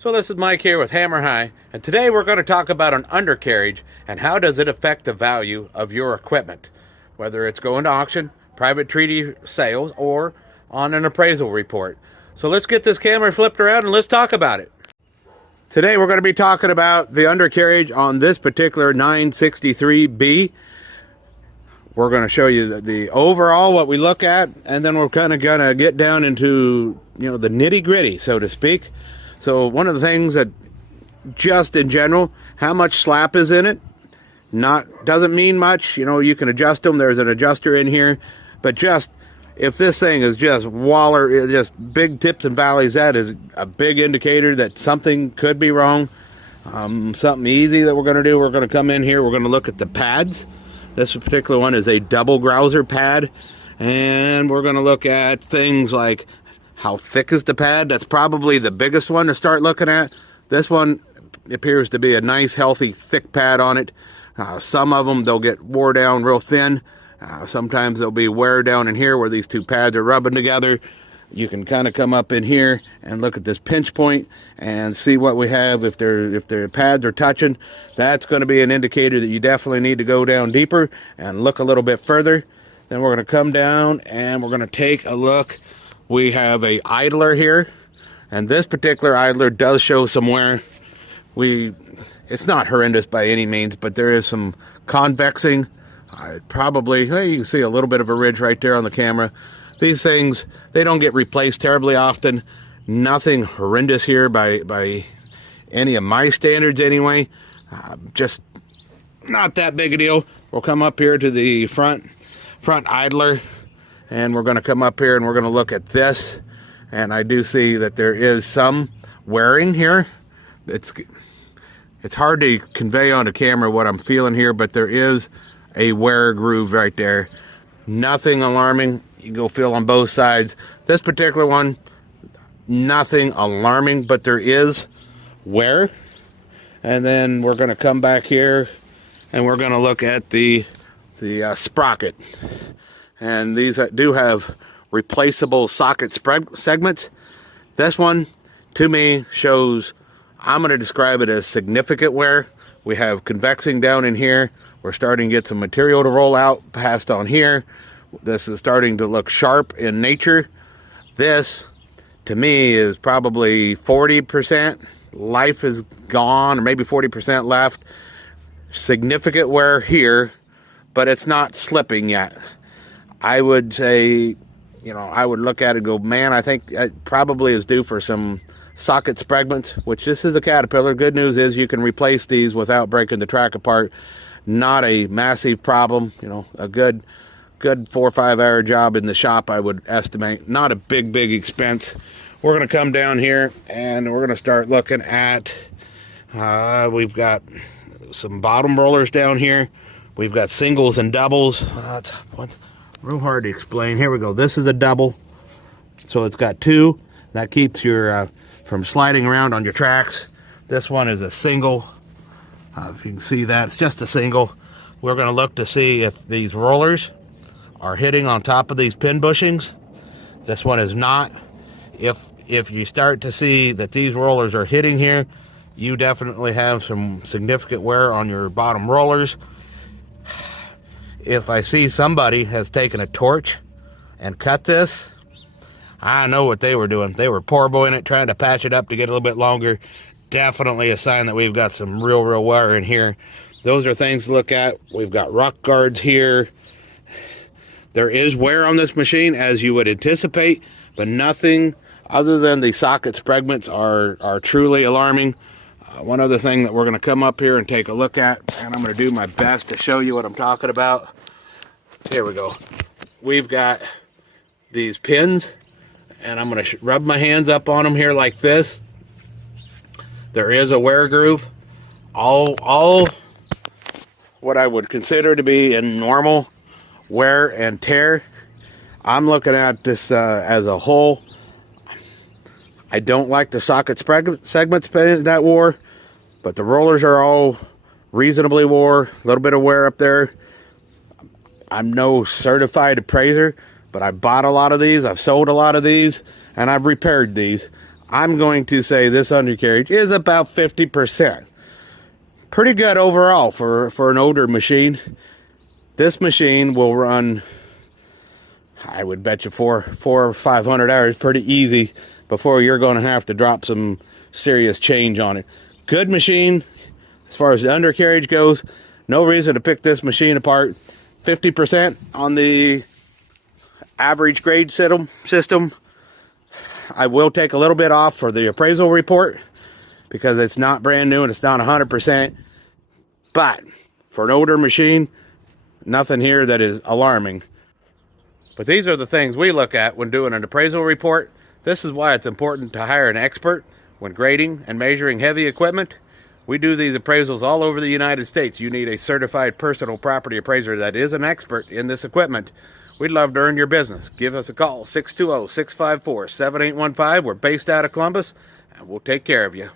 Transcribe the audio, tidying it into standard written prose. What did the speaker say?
So this is Mike here with Hammer High, and today we're going to talk about an undercarriage and how does it affect the value of your equipment, whether it's going to auction, private treaty sales, or on an appraisal report. So let's get this camera flipped around and let's talk about it. Today we're going to be talking about the undercarriage on this particular 963B. We're going to show you the overall, what we look at, and then we're kind of going to get down into, the nitty-gritty, so to speak. So one of the things that, just in general, how much slap is in it, doesn't mean much. You can adjust them. There's an adjuster in here. But just, if this thing is just just big tips and valleys, that is a big indicator that something could be wrong. Something easy that we're going to do, we're going to come in here, we're going to look at the pads. This particular one is a double grouser pad. And we're going to look at things like how thick is the pad. That's probably the biggest one to start looking at. This one appears to be a nice, healthy, thick pad on it. Some of them, they'll get wore down real thin. Sometimes there'll be wear down in here where these two pads are rubbing together. You can kind of come up in here and look at this pinch point and see what we have. If their pads are touching, that's going to be an indicator that you definitely need to go down deeper and look a little bit further. Then we're going to come down and we're going to take a look. We have a idler here, and this particular idler does show some wear. It's not horrendous by any means, but there is some convexing. You can see a little bit of a ridge right there on the camera. These things, they don't get replaced terribly often. Nothing horrendous here by any of my standards anyway. Just not that big a deal. We'll come up here to the front idler. And we're going to come up here and we're going to look at this. And I do see that there is some wearing here. It's hard to convey on the camera what I'm feeling here, but there is a wear groove right there. Nothing alarming. You can go feel on both sides. This particular one, nothing alarming, but there is wear. And then we're going to come back here and we're going to look at the sprocket. And these do have replaceable socket segments. This one, to me, shows, I'm going to describe it as significant wear. We have convexing down in here. We're starting to get some material to roll out past on here. This is starting to look sharp in nature. This, to me, is probably 40%. Life is gone, or maybe 40% left. Significant wear here, but it's not slipping yet. I would say, I would look at it and go, man, I think it probably is due for some socket segments, which this is a Caterpillar. Good news is you can replace these without breaking the track apart. Not a massive problem, a good 4 or 5 hour job in the shop, I would estimate. Not a big expense. We're going to come down here and we're going to start looking at, we've got some bottom rollers down here. We've got singles and doubles. What's real hard to explain. Here we go. This is a double. So it's got two. That keeps your from sliding around on your tracks. This one is a single. If you can see that, it's just a single. We're going to look to see if these rollers are hitting on top of these pin bushings. This one is not. If you start to see that these rollers are hitting here, you definitely have some significant wear on your bottom rollers. If I see somebody has taken a torch and cut this, I know what they were doing. They were poor boying it, trying to patch it up to get a little bit longer. Definitely a sign that we've got some real wear in here. Those are things to look at. We've got rock guards here. There is wear on this machine, as you would anticipate, but nothing other than the socket segments are truly alarming. One other thing that we're going to come up here and take a look at, and I'm going to do my best to show you what I'm talking about. Here we go. We've got these pins, and I'm going to rub my hands up on them here like this. There is a wear groove. All what I would consider to be a normal wear and tear. I'm looking at this as a whole. I don't like the socket segments that wore, but the rollers are all reasonably wore. A little bit of wear up there. I'm no certified appraiser, but I bought a lot of these. I've sold a lot of these, and I've repaired these. I'm going to say this undercarriage is about 50%. Pretty good overall for an older machine. This machine will run, I would bet you 400 or 500 hours pretty easy before you're going to have to drop some serious change on it. Good machine as far as the undercarriage goes. No reason to pick this machine apart. 50% on the average grade system. I will take a little bit off for the appraisal report because it's not brand new and it's not 100%. But for an older machine, nothing here that is alarming. But these are the things we look at when doing an appraisal report. This is why it's important to hire an expert when grading and measuring heavy equipment. We do these appraisals all over the United States. You need a certified personal property appraiser that is an expert in this equipment. We'd love to earn your business. Give us a call, 620-654-7815. We're based out of Columbus, and we'll take care of you.